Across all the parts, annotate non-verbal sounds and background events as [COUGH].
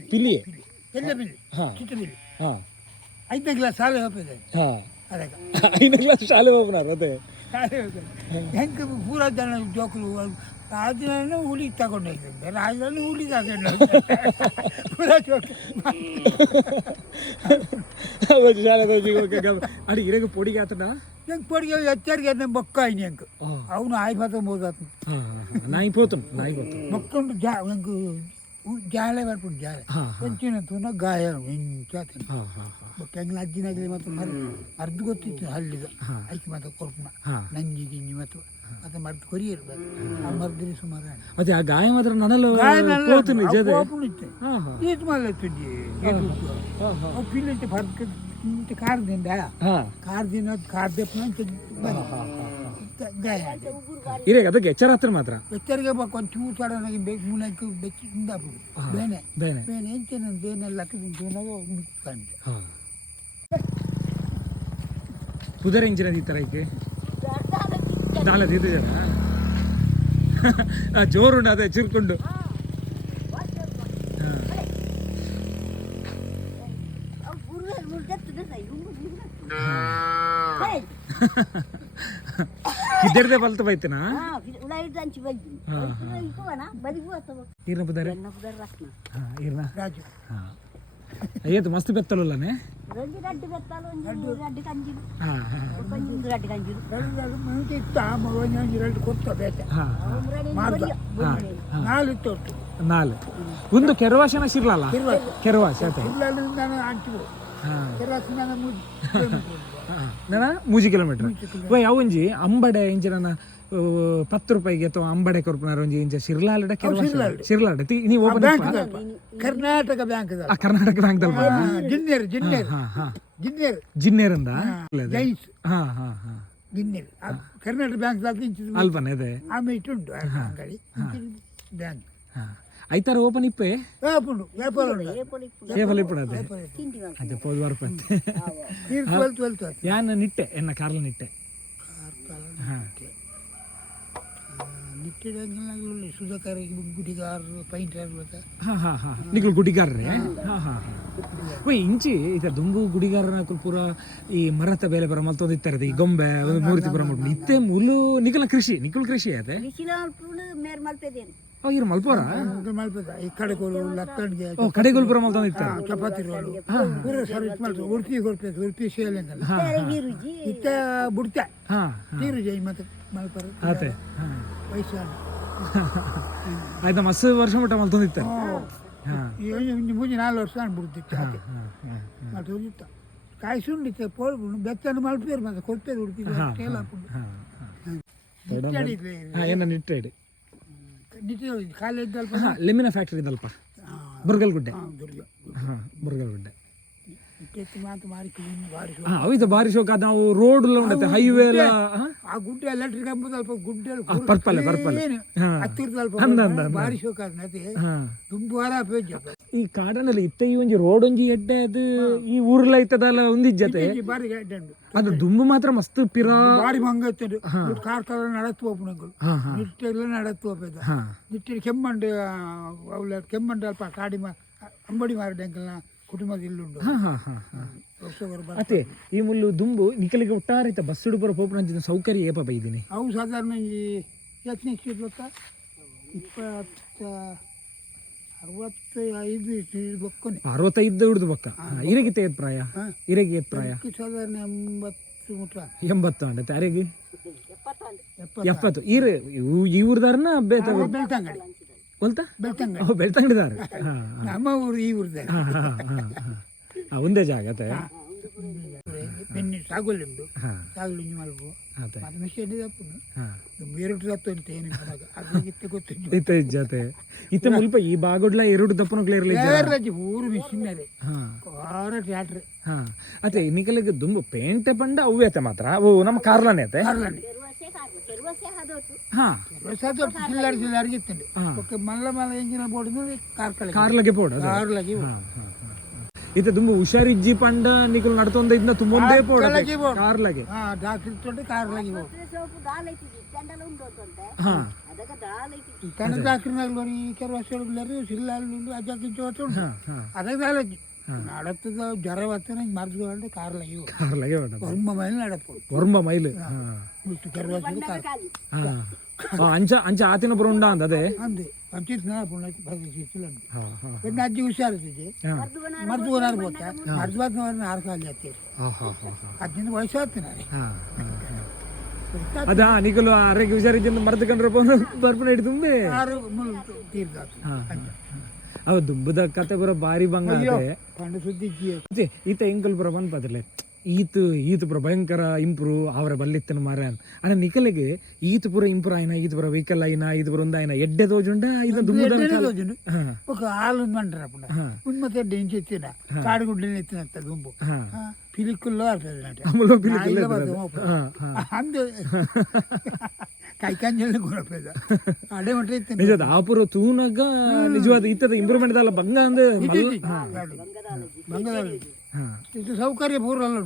ಪಿಲಿ. ಎಲ್ಲ ಬಿಲ್ಲಿ ಹಾಂ. ಹಾಂ. ಐದನೇ ಕ್ಲಾಸ್ ಶಾಲೆ ಹೋಗ್ತದೆ. ಹಾಂ. ಅದಕ್ಕೆ ಐದನೇ ಕ್ಲಾಸ್ ಶಾಲೆ ಹೋಗ್ನಾರು ಅದೇ. ಶಾಲೆ ಪೂರ ಜನ ಜೋಕುಲು ರಾಜನೂ ಹುಲಿಗೆ ತಗೊಂಡೋಗಿದ್ದೆ ರಾಜನೂ ಹುಳಿ ತಗೊಂಡು ಪೂರ ಜೋಕು. ಒಂದು ಶಾಲೆ ಅಡಿ ಇರಗ ಪೊಡಿಗೆ ಆತನ? ಹೆಂಗೆ ಪೊಡಿಗೆ ಎಚ್ಚರಿಗೆ ಅದನ್ನ ಬೊಕ್ಕ ಆಯ್ನಿ ಹೆಂಗೆ. ಅವನು ಆಯ್ಬಾತ ಹೋದಾತ ನಾಯಿ ಪೋತನು ನಾಯಿ ಪೋತನು. ಮಕ್ಕಳು ಜಾ ಹೆಂಗೆ ಜಾಳೆ ಬರ್ಬಿಟ್ಟು ಜಾಳೆ. ಹೆಂಚಿನ ತೂನ ಗಾಯ ಹೆಂಚಾತನ ಹೆಂಗ್ ಅಜ್ಜಿನಾಗಲಿ ಮತ್ತು ಮರ್ ಅರ್ಧ ಗೊತ್ತಿತ್ತು ಹಳ್ಳಿದ. ಐಕಿ ಮತ್ತು ಕೊರ್ಪುಣ ನಂಜಿ ಗಿಂಜಿ ಮತ್ತು ಮತ್ತೆ ಮರ್ದು ಕೊರಿ ಇರ್ಬೇಕು. ಆ ಮರ್ದಿರಿ ಸುಮಾರು ಮತ್ತೆ ಆ ಗಾಯ ಮಾತ್ರ ನನಲು ಈಟ್ ಮಾಡಲೇ ತುಜ್ಜಿ ಅವು ಪಿಲ್ಲಿಟ್ಟು ಕಾರ್ದಿಂದ? ಕಾರ್ದಿಂದ ಕಾರ್ದೆ ಇರೇಗ ಅದಕ್ಕೆ ಎಚ್ಚರ ಹತ್ರ ಮಾತ್ರ. ಎಚ್ಚರಿಗೆ ಕೊಂಚ ಚೂರು ಸಡನ್ನಾಗಿ ಬೇಕು ಮೂಲಕ್ಕೆ ಬೇನೆ. ಬೇನೆ. ಬೇನೆ ಎಂಚೆ ನನ್ನ ಬೇನೆಲ್ಲ ಮುಚ್ಕೊಂಡೆ. ಹಾ. ಪುದರ್ ಇಂಚಿನ ಈ ಐತೆ. ನಾಳೆ ಇದು ಜನ ಆ ಜೋರುಂಡು ಅದೇ ಚಿರ್ಕೊಂಡು ಹಾ. [LAUGHS] ಇದ್ದರದೇ ಬಲ್ತು ಬೈತನಾ? ಈರ್ನ ಪುದರ್? ಹಾ ಈರ್ನ ರಾಜು. ಹಾ. ಅಯ್ಯತ್ ಮಸ್ತ್ ಬೆತ್ತಲುಲ್ಲನೆ? ನಾಲ್ ಒಂದು ಕೆರವಾಶನ ಸಿರ್ಲಲ್ಲ? ಕೆರವಾಶ. [LAUGHS] ನಾನು? ಮೂಜಿ ಕಿಲೋಮೀಟರ್ ವೈ ಅವಂಜಿ ಅಂಬಡೆ ಇಂಚ ನನ್ನ ಪತ್ತು ರೂಪಾಯಿಗೆ ಅಥವಾ ಅಂಬಡೆ ಕೊರ್ಪುನಾರ ಒಂಜಿ ಇಂಚ ಶಿರ್ಲಾಲಡ ಶಿರ್ಲಾಡ ನೀ ಓಪನ್ ಕರ್ನಾಟಕ ಬ್ಯಾಂಕ್ ಆ ಕರ್ನಾಟಕ ಬ್ಯಾಂಕ್ ದಲ್ಪ. ಜಿನ್ನೇರ್ ಜಿನ್ನೇರ್. ಹಾ ಹಾ ಜಿನ್ನೇರ್. ಅಂದ? ಜೈಸ್. ಹಾ ಹಾ ಹಾ. ಜಿನ್ನೇರ್. ಕರ್ನಾಟಕ ಬ್ಯಾಂಕ್ ಅಲ್ಪನೆ ಇದೆ ಆಮೇಲೆ ಇಟ್ಟುಂಟು ಅಂಗಡಿ. ಬ್ಯಾಂಕ್ ಹಾ. ಐತಾರ ಓಪನ್ ಇಪ್ಪೆ? ಏಪಲ್ ಇಪ್ಪಡ ಅದೇ. ಪೋದು ಯಾನ್ ನಿಟ್ಟೆ ಎನ್ನ ಕಾರ್ಲ ನಿಟ್ಟೆ? ಹಾಂ. ನಿಟ್ಟಿಡಂಗಿಲ್ಲ ಸುಧಾಕರಿಗೆ ಗುಡಿಗಾರ ಪೈಂಟರ್ ಗೊತ್ತಾ ಹಾ ಹಾ ಹಾ. ನಿಕಲ್ ಗುಡಿಗಾರ್ರೆ? ಹಾ. ಹಾ ಹಾ ಓಯ್ ಇಂಚಿ ಈತ ದುಂಬು ಗುಡಿಗಾರನ ಪೂರ ಈ ಮರತ ಬೇಲೆ ಬರ ಮಲ್ತೊಂದಿತ್ತಾರೆ ಈ ಗೊಂಬೆ ಒಂದು ಮೂರ್ತಿ ಬರ ಮಾಡ್ಬಿಟ್ಟು ಇತ್ತೆ ಮುಲು ನಿಕಲ ಕೃಷಿ ನಿಕಲ್ ಕೃಷಿ ಅದೇ? ಮೇರ್ ಮಲ್ಪೇದೇನು. ಇರ್ ಮಲ್ಪೋರ ಮಲ್ಪದ. ಈ ಕಡೆಗೋಲು ಲಕ್ಕಣಿಗೆ ಓ ಕಡೆಗೋಲ್ ಪುರ ಮಲ್ತೊಂದಿತ್ತಾರೆ ಚಪಾತಿ ರೋಲು ಪೂರ ಸರ್ವಿಸ್ ಮಾಡ್ತಾರೆ ಉಡುಪಿ ಕೊಡ್ಬೇಕು ಉಡುಪಿ ಸೇಲೆಂಗಲ್ಲ ಗಿರುಜಿ ಇತ್ತ ಬುಡ್ತೆ ಹಾ ತೀರು ಜೈ ಮತ್ತೆ ಮಲ್ಪರ ಆತೆ ಹಾ. ವಯಸ್ಸಾನ [LAUGHS] ಆಯ್ತಾ ಮಸ್ತ್ ವರ್ಷ ಮಟ್ಟ ಮಲ್ತೊಂದಿತ್ತಾರೆ ಹಾ. ಮುಂಜೆ ನಾಲ್ಕು ವರ್ಷ ಬಿಡ್ತಿತ್ತು ಹಾ ಹಾಗೆ ಹಾ ಹಾ ಮತ್ತೆ ಹೋಗಿತ್ತ ಕಾಯಿ ಸುಂಡಿತ್ತೆ ಪೋಳ್ಬಿಡು ಬೆತ್ತನ್ನು ಮಲ್ಪೇರು ಮತ್ತೆ ಕೊಡ್ತೇರು ಉಡುಪಿ ಕೇಳ ಹಾ ಹಾ ಏನ ನಿಟ್ಟೆ ಕಾಲೇಜ್ ಸ್ವಲ್ಪ ಹಾ ಲೆಮಿನ ಫ್ಯಾಕ್ಟರಿ ಇದಲ್ಪ? ಬುರ್ಗಲ್ಗುಡ್ಡೆ. ಗುಡ್ಡೆ ದುರ್ಗ ಹಾ ಬುರ್ಗಲ್ ಗುಡ್ಡೆ ನಿಟ್ಟೆತ್ತಿ ಮಾತು ಬಾರಿ ಹಾ ಅವಿತ ಬಾರಿ ಶೋಕ. ಅದ್ ನಾವು ರೋಡ್ ಎಲ್ಲ ಉಂಟತ್ತೆ ಹೈವೇ ಎಲ್ಲ ಹಾ? ಆ ಗುಡ್ಡೆ ಎಲೆಕ್ಟ್ರಿಕ್ ಎಂಬುದು ಅಲ್ಪ ಗುಡ್ಡೆ ಪರ್ಪಲ್ ಪರ್ಪಲ್ ಹತ್ತಿರದಲ್ಪ? ಹತ್ತಿರದ ಅಲ್ಪ ಅಂದ. ಬಾರಿ ಶೋಕ ಅದೇ ಹಾ. ತುಂಬ ವಾರ ಪೇಜ್ ಈ ಕಾಡನಲ್ಲಿ ಇತ್ತೆ ಈ ಒಂಜಿ ರೋಡ್ ಒಂಜಿ ಎಡ್ಡೆ ಅದು ಈ ಊರ್ಲ ಐತದಲ್ಲ ಒಂದಿಜ್ಜತೆ? ಬಾರಿ ಎಡ್ಡೆ ಉಂಟು. ಅದು ದುಂಬು ಮಾತ್ರ ಮಸ್ತ್ ಪಿರಾ ಬಾರಿ ಮಂಗತ್ತುಂಡು ಕಾರ್ ಕಾಲ ನಡತ್ತು ಹೋಗ್ಬಿಡಂಗಳು ನಿಟ್ಟೆಲ್ಲ ನಡತ್ತು ಹೋಗ್ಬೇಕ ಹಾ. ನಿಟ್ಟಿನ ಕೆಮ್ಮಂಡು ಅವಳ ಕೆಮ್ಮಂಡು ಅಲ್ಪ ಕಾಡಿ ಮಾ ಅಂಬಡಿ ಮಾರಡೆಂಕಲ್ನ ಕುಟುಂಬದ ಇಲ್ಲುಂಡು ಅತೆ ಈ ಮುಲ್ಲು ದುಂಬು ನಿಕಲಿಗೆ ಒಟ್ಟಾರಿತ ಬಸ್ ಹಿಡುಬರ ಪೋಪುನ ಸೌಕರ್ಯ ಏಪ ಬೈದಿನಿ? ಅವು ಸಾಧಾರಣ ಈ ಇಷ್ಟು ಗೊತ್ತಾ ಇಪ್ಪತ್ತ ಅರವತ್ತ ಐದು ಬೊಕ್ಕನೆ. ಅರವತ್ತೈದು ಹಿಡಿದು ಬಕ್ಕ. ಇರಗಿತ್ತೆ ಏತ್ ಪ್ರಾಯ? ಹಾ. ಇರಗಿ ಏತ್ ಪ್ರಾಯ? ಸಾಧಾರಣ ಎಂಬತ್ತು ಮುಟ್ಟ ಎಂಬತ್ತು ಅರೆಗಿ ಎಪ್ಪತ್ತು ಇರ ಇವ್ರದಾರನ ಬೆಳ್ತಂಗಡಿ. ಹೊಲ್ತಾ ಬೆಳ್ತಂಗಡಿ. ಓ ಬೆಳ್ತಂಗಡಿದಾರ. ನಮ್ಮ ಊರು ಈ ಊರ್ದೆ. ಹಾ ಹಾ ಹಾ ಹಾ. ಹಾ ಒಂದೇ ಜಾಗತೆ ಬೆನ್ನಿ ಸಾಗುಲುಂಡು ಸಾಗುಲಿಂಜಿ ಮಲ್ಪು ಮತ್ತೆ ಮಿಷನ್ ತಪ್ಪುನು ಎರಡು ತಪ್ಪು ಅಂತ ಏನು ಅದು ಇತ್ತೆ ಗೊತ್ತಿತ್ತು ಇತ್ತೆ. ಜಾತೆ. ಮುಲ್ಪ ಈ ಬಾಗುಡ್ಲ ಎರಡು ತಪ್ಪನು ಕ್ಲಿಯರ್ ಇರಲಿ ಊರು ಮಿಷನ್ ಅದೇ. ಆರ ಟ್ಯಾಟ್ರ್ ಹಾ. ನಿಕಲಿಗೆ ದುಂಬು ಪೇಂಟ್ ಪಂಡ ಅವ್ಯತೆ ಮಾತ್ರ. ಓ ನಮ್ಮ ಕಾರ್ಲನೆ ಮಲ್ಲ ಕಾರ್ಲನೆ ಕಾರ್ಲಗೆ ಬೋರ್ಡ್ ಕಾರ್ಲಗೆ ಬೋರ್ಡ್. ಕಾರ್ಲಗೆ ಇತ ತುಂಬಾ ಹುಷಾರಿಜ್ಜಿ ಪಂಡ ನಿಕುಲು ನಡ್ತೊಂದ ಇದನ್ನ ತುಂಬೊಂದೇ ಪೋಡ ಕಾರ್ಲಾಗೆ. ಹಾ ಕನ್ನಡ ಕೆಲವು ವರ್ಷಗಳು ಅಜ್ಜ ಕಿಚ್ಚು ಅದೇ ದಾಲಜ್ಜಿ நடத்துக்கு ஜரம் వస్తే மருந்து வந்து காரில் ஐயோ காரில் ஐயோ ஒரும்ப மைல் நடப்போம் ஒரும்ப மைல் అంచా ఆతినపురం ఉండా అంద అదే? అంది. పంచేసిన పుణ్యకి పది చేతులు అంది. రెండు అజ్జి హుషారు ఇది మరుదు కొనారు పోతా మరుదు పోతున్న వారిని ఆరకాలు చేస్తారు. అజ్జిన వయసు వస్తున్నారు ಅದಾ ನಿಗಲು ಆರೋಗ್ಯ ವಿಚಾರದಿಂದ ಮರೆತುಕೊಂಡ್ರೆ ಬರ್ಪನ ಹಿಡಿದುಂಬೆ ಆರು ತೀರ್ಗಾತು ಹೌದು ಬುಧ ಕತೆ ಬರೋ ಬಾರಿ ಬಂಗ ಪಂಡ ಸುದ್ದಿ ಈತ ಎಂಕಲ್ ಬರೋ ಬಂದ್ ಪಾತ್ರಲೆ? ಈತ ಈತ ಪುರ ಭಯಂಕರ ಇಂಪ್ರೂವ್ ಅವರ ಬಲ್ಲಿತ್ತನ ಮಾರ ಅಂದ್ರೆ ನಿಖಲಿಗೆ ಈತ ಪುರ ಇಂಪ್ರೂವ್ ಆಯ್ನ ಈತ ಪುರ ವೆಹಿಕಲ್ ಆಯ್ನ ಈತ ಪುರ ಒಂದು ಆಯ್ನ? ಎಡ್ಡೆ ತೋಜುಂಡ ಇದು ದುಂಬುದ ఒక ఆలు ಕಾಯ್ಕಾಂಜಿ ಗುಣಪ್ಪ ಇದು. ಅದೇ ಹೊಂಟ್ರೆ ಇತ್ತು ನಿಜದ ನಿಜವಾದ ಇತ್ತದ ಇಂಪ್ರೂವ್ಮೆಂಟ್ ಅಲ್ಲ ಬಂಗ ಅಂದ್ರೆ ಬಂಗದಲ್ಲಿ ಇದು ಸೌಕರ್ಯ ಪೂರ್ವ ಅಲ್ಲ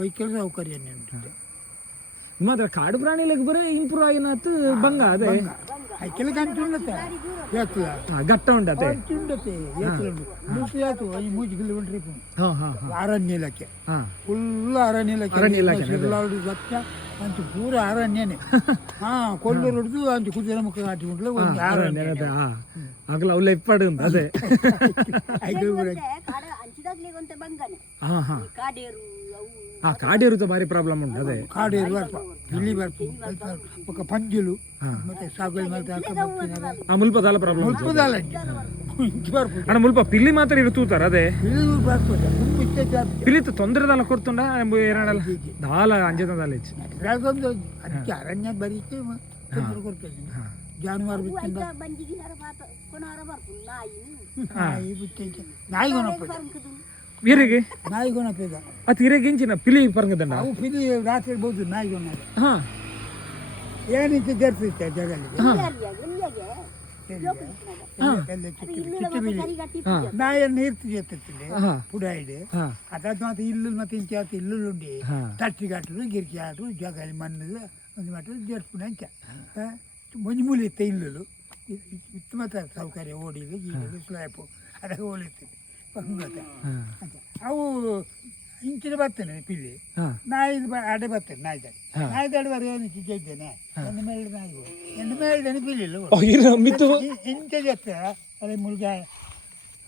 ವೈಕಲ್ ಸೌಕರ್ಯ ಮಾತ್ರ ಕಾಡು ಪ್ರಾಣಿಗಳಿಗೆ ಇಂಪ್ರೂವ್ ಆಗಿನತ್ತು ಬಂಗ ಅದೇ. ಹೈಕೆಲ ಗಂಟು ಉಂಡತೆ ಉಂಡತೆ ಅರಣ್ಯ ಇಲಾಖೆ. ಫುಲ್ ಅರಣ್ಯ ಇಲಾಖೆ. ಅರಣ್ಯ ಇಲಾಖೆ ಸತ್ಯ. ಅಂತ ಪೂರ ಅರಣ್ಯನೇ ಹಾ ಕೊಂಡೂರು ಹಿಡಿದು ಅಂತ ಕುದುರೆ ಮುಖ ಕಾಟಿಬಿಟ್ಲು ಒಂದು ಅರಣ್ಯ ಅದೇ ಹಾ ಆಗಲ ಅವ್ಲ ಇಪ್ಪಡು ಅಂತ ಅದೇ ಐದು ಹಾ ಹಾ ಹಾ ಕಾಡೇರುತ ಭಾರಿ ಪ್ರಾಬ್ಲಮ್ ಉಂಟು ಅದೇ ಕಾಡೇರು ಬರ್ಪ ಇಲ್ಲಿ ಬರ್ಪ ಪಂಜುಲು ಮತ್ತೆ ಸಾಗುವಳಿ ಮಾಡ್ತಾ ಮುಲ್ಪದಾಲ ಪ್ರಾಬ್ಲಮ್ ಮುಲ್ಪದಾಲ ಇಂಚು ಅಣ್ಣ ಮುಲ್ಪ ಪಿಲ್ಲಿ ಮಾತ್ರ ಇರ್ತೂತಾರ ಅದೇ. ಪಿಲ್ಲಿ ಬರ್ಬೋದು ತುಂಬ ಇಷ್ಟೇ ಜಾಸ್ತಿ. ಪಿಲಿತ್ ತೊಂದರೆ ದಾಲ ಕೊಡ್ತುಂಡ ಏನಾಡಲ್ಲ. ದಾಲ ಅಂಜದ ದಾಲ ಹೆಚ್ಚು. ಅದಕ್ಕೆ ಅರಣ್ಯ ತೊಂದರೆ ಕೊಡ್ತೇನೆ ಜಾನುವಾರು ನಾಯಿ. ನಾಯಿ ಬಿಟ್ಟಿಂದ ನಾಯಿ ಗುಣಪೇದ ಅತ್ ಹಿರೇಗಿಂಚಿನ ಪಿಲಿ ಪರಂಗದಂಡ ಅವು ಪಿಲಿ ರಾತ್ರಿ ಬೋದು ನಾಯಿ ಗುಣ. ಹಾ. ಏನಿತ್ತು ಜರ್ಸಿತ್ತೆ ಜಗಲ್ಲಿ ನಾಯನ್ನು ಇರ್ತಿ ಜೊತ್ತಿಲ್ಲಿ ಹಾ. ಪುಡಾಯಿಡು. ಅದಾದ ಮತ್ತೆ ಇಲ್ಲು ಮತ್ತೆ ಇಂಚಾತ ಇಲ್ಲು ಉಂಡಿ. ಹಾ. ತಟ್ಟಿ ಕಟ್ಟಲು ಗಿರ್ಕಿ ಆಟು ಜಗಲಿ ಮಣ್ಣು ಒಂದು ಮಟ್ಟ ಜರ್ಸ್ಪುಣ ಅಂಚ ಮಂಜು ಮೂಲಿತ್ತೆ ಇಲ್ಲು ಇತ್ತು ಮತ್ತೆ ಸೌಕರ್ಯ ಓಡಿಲು ಗೀಡಲು ಸ್ಲ್ಯಾಪು ಅದಕ್ಕೆ ಓಲಿತ್ತು ಅವು ಇಂಚಿನ ಬರ್ತೇನೆ ಪಿಲ್ಲಿ ನಾಯಿ ಅಡೆ ಬರ್ತೇನೆ ನಾಯ್ದಾಡಿ. ನಾಯ್ದಾಡಿ ಬರೋ ಚಿಕ್ಕ ಇದ್ದೇನೆ ಎಣ್ಣೆ ಮೇಲೆ ನಾಯಿ ಮಿತ್ತು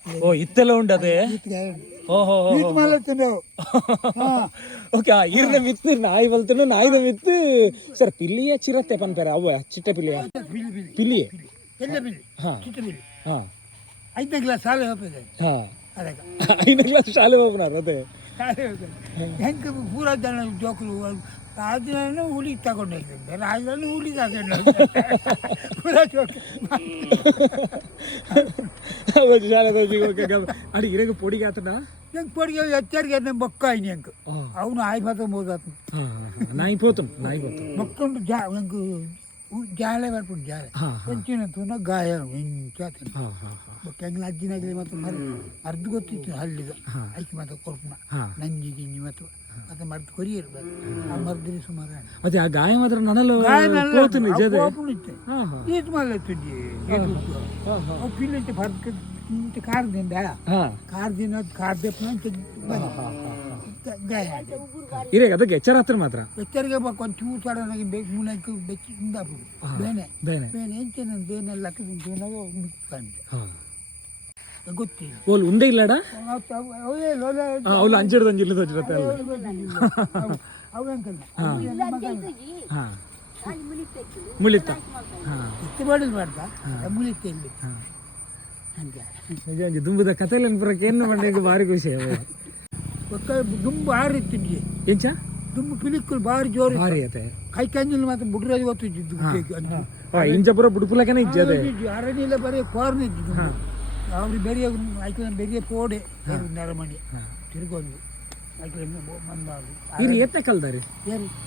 ಓ ಇತ್ತೆಲ್ಲ ಉಂಟು ಅದೇ? ಓಹೋ [LAUGHS] ಓಕೆ ಈರ್ನ ಮಿತ್ತು ನಾಯಿ ಬಲ್ತನು ನಾಯಿದ ಮಿತ್ತು ಸರ್ ಪಿಲ್ಲಿಯ ಚಿರತೆ ಪನ್ಪೇರ ಅವ ಚಿಟ್ಟೆ ಪಿಲ್ಲಿಯ? ಪಿಲಿ ಪಿಲಿ ಪಿಲ್ಲಿಯೇ? ಐದನೇ ಕ್ಲಾಸ್ ಶಾಲೆ ಹೋಗ್ತದೆ. [LAUGHS] ಐದನೇ ಕ್ಲಾಸ್ ಶಾಲೆ ಹೋಗ್ನಾರ ಅದೇ. ಹೆಂಗೆ ಪೂರ ಜನ ಜೋಕುಲು ರಾಜನನ್ನು ಹುಲಿ ತಗೊಂಡೋಗಿದ್ದೆ ರಾಜನನ್ನು ಹುಲಿ ತಗೊಂಡೋಗಿದ್ದೆ ಅಡಿ ಇರಗ ಪೊಡಿಗೆ ಆತನ? ನಂಗೆ ಪೊಡಿಗೆ ಎಚ್ಚರಿಗೆ ನಮ್ಮ ಬೊಕ್ಕ ಆಯ್ನಿ ಅಂಕ ಅವನು ಆಯ್ ಪಾತ್ರ ಹೋದಾತನ ನಾಯಿ ಪೋತು ನಾಯಿ ಪೋತು ಮಕ್ಕೊಂಡು ಜಾ ನಂಗೆ ಜಾಳೆ ಬರ್ಬಿಟ್ಟು ಜಾಳೆ. ಹೆಂಚಿನ ತೂನ ಗಾಯ ಹೆಂಚಾತನ ಹೆಂಗೆ ಅಜ್ಜಿನಾಗಲಿ ಮತ್ತು ಮರ ಅರ್ಧ ಗೊತ್ತಿತ್ತು ಹಳ್ಳಿದ. ಐಕಿ ಮಾತ್ರ ಕೊರ್ಪುಣ ನಂಜಿ ಗಿಂಜಿ ಮತ್ತು ಮತ್ತೆ ಮರ್ದು ಕೊರಿ ಇರಬೇಕು. ಆ ಮರ್ದಲ್ಲಿ ಸುಮಾರು ಮತ್ತೆ ಆ ಗಾಯ ಮಾತ್ರ ನನಲು ಪೋತುನಿ ಜದೆ ಪೋಪುನಿತ್ತೆ ಈಟ್ ಮಾಡಲೆ ತುಜಿ ಕಾರ್ದಿಂದ ಕಾರ್ದಿಂದ ಅದು ಕಾರ್ದೆಪ್ಪನ ಗಾಯ ಇರೇಗ ಅದಕ್ಕೆ ಎಚ್ಚರ ಹತ್ರ ಮಾತ್ರ? ಎಚ್ಚರಿಗೆ ಬೇಕು ಒಂದು ಚೂರು ಸಡನ್ನಾಗಿ ಬೇಕು ಮೂಲಕ್ಕೆ ಬೆಚ್ಚಿ ಹಿಂದಾಗ್ಬಿಡು ಬೇನೆ. ಬೇನೆ. ಬೇನೆ ಎಂಚೇನೆ ಬೇನೆಲ್ಲ ಬೇನಾಗ ಹಾ ಗೊತ್ತಿಲ್ಲ ಓಲ್ ಉಂಡೆ ಇಲ್ಲಡ? ಅವಳು ಅಂಜಿಡ್ದು ಅಂಜಿಡ್ದು ಹಚ್ಚಿರತ್ತೆ ಅಲ್ಲ? ಹಾ. ಮುಳಿತ ಹಾ. ಇತ್ತು. ಮಾಡಿದ್ ಮಾಡ್ದ? ಮುಳಿತೆ ಇಲ್ಲಿ. ಹಾ. ದುಂಬದ ಕಥೆಯಲ್ಲಿ ನೆನಪರಕ್ಕೆ ಏನು ಮಾಡಿದ್ರೆ ಭಾರಿ ಖುಷಿ ಒಕ್ಕ ದುಂಬು ಆರಿತ್ತಿದ್ವಿ ಎಂಚ ದುಂಬು ಪಿಲಿಕ್ಕಲು ಭಾರಿ ಜೋರು. ಭಾರಿ ಅತೆ ಕೈ ಕಂಜಿಲ್ ಮಾತ್ರ ಬುಡ್ರಾಜ್ ಗೊತ್ತಿದ್ದು ಆ, ಇಂಚ ಪುರ ಬುಡುಪುಲಕನೇ ಇಜ್ಜದೆ ಅರಣ್ಯಲ್ಲ ಬರೀ ಕೋರ್ನ ಇದ್ದು ಅವ್ರು ಬೇರೆ ಆಯ್ಕೆ ಬೇರೆ ಪೋಡೆ ನೆರಮಣಿ. ತಿರ್ಗೊಂದು ಇರಿ ಕಲ್ದಾರಿ?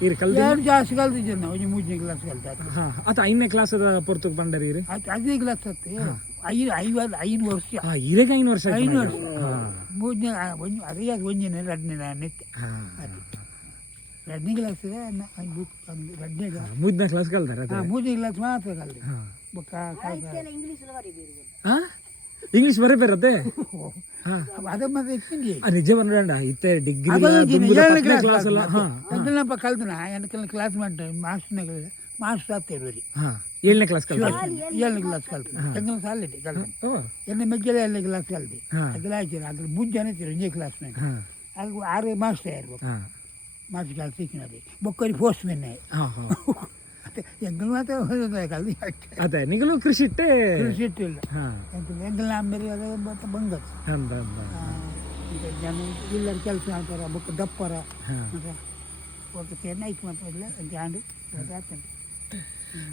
ಇರಿ ಕಲ್ದ ಜಾಸ್ತಿ ಕಲ್ತಿದ್ದೆ ನಾವು ಒಂಜಿ ಮೂರನೇ ಕ್ಲಾಸ್ ಕಲ್ತ ಹಾ. ಆತ ಐದನೇ ಕ್ಲಾಸ್ ಇರಿ ಹದಿನೈದು ಕ್ಲಾಸ್ ಅತ್ತೆ. ಐದು ಐವತ್ತು ಐದು ವರ್ಷ. ಇರೇಗ ಐನು ವರ್ಷ ಮೂರನೇ ಒಂದು ಎರಡನೇ ಎರಡನೇ ಕ್ಲಾಸ್ ಬುಕ್ ಎರಡನೇ ಮೂರನೇ ಕ್ಲಾಸ್ ಕಲ್ತಾರೆ ಮೂರನೇ ಕ್ಲಾಸ್ ಮಾತ್ರ ಬುಕ್ಕ ಹಾಂ. ಇಂಗ್ಲೀಷ್ ಬರಬೇರತ್ತೆ ಬೇರೆ ಅದ ಮತ್ತೆ ಇಟ್ಟಿಂಗೆ ಆ ನಿಜ ಬಂದ್ಬೇಡ ಇತ್ತೆ ಡಿಗ್ರಿ ಏಳನೇ ಕ್ಲಾಸ್ ಕ್ಲಾಸ್ ಅಲ್ಲ. ಹಾಂ ಎಂಟನಪ್ಪ ಕಲ್ತನ ಎಂಟನೇ ಕ್ಲಾಸ್ ಮಾಡ್ದೆ ಮಾಸ್ಟರ್ನಾಗ ಮಾಸ್ಟರ್ ಆಗ್ತೇವೆ ಬರೀ ಹಾಂ ಏಳನೇ ಕ್ಲಾಸ್ ಕಲ್ತ. ಏಳನೇ ಕ್ಲಾಸ್ ಕಲ್ತು. ಎಂಟನೇ ಸಾಲಿ ಕಲ್ತು. ಎಣ್ಣೆ ಮಧ್ಯೆ ಏಳನೇ ಕ್ಲಾಸ್ ಕಲ್ತಿ ಅದೆಲ್ಲ ಹಾಕಿರ ಅದ್ರ ಮುಂಜಾನೆ ಎರಡನೇ ಕ್ಲಾಸ್ನಾಗ ಅದು ಆರು ಮಾಸ್ಟರ್ ಇರ್ಬೇಕು ಮಾಸ್ಟರ್ ಕ್ಲಾಸ್ ಸಿಕ್ಕಿನది ಬೊಕ್ಕರಿ ಪೋಸ್ಟ್ ಮೆನ್ ಎಂಗಲ್ ಮಾತ್ರ ಅದೇ ನಿಗಲು ಕೃಷಿ ಇಟ್ಟೆ? ಕೃಷಿ ಇಟ್ಟಿಲ್ಲ ಹಾಂ. ಎಂಗಲ್ ಅಂಬರಿ ಅದು ಮತ್ತೆ ಬಂಗದ ಅಂದ ಅಂದ ಈಗ ಜನ ಇಲ್ಲರ ಕೆಲಸ ಮಾಡ್ತಾರೆ ಬುಕ್ ದಪ್ಪರ ಮತ್ತೆ ಹೋಗ್ತೇನೆ ನೈಟ್ ಮಾತ್ರ ಇಲ್ಲ ಅಂತ ಆಂಡು ಆಗ್ತದೆ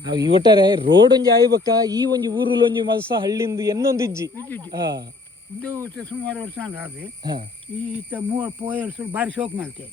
ಅವ್ ಈ ಒಟ್ಟಾರೆ ರೋಡ್ ಒಂಜಿ ಆಯ್ಬೇಕ? ಈ ಒಂಜಿ ಊರಲ್ಲಿ ಒಂಜಿ ಮಲ್ಸ ಹಳ್ಳಿಂದು ಎನ್ನೊಂದು ಇಜ್ಜಿ. ಹಾ. ಇದು ಸುಮಾರು ವರ್ಷ ಅದು ಹಾ. ಈ ಮೂರು ಪೋಯ್ ವರ್ಷ ಭಾರಿ ಶೋಕ್ ಮಾಡ್ತೇವೆ.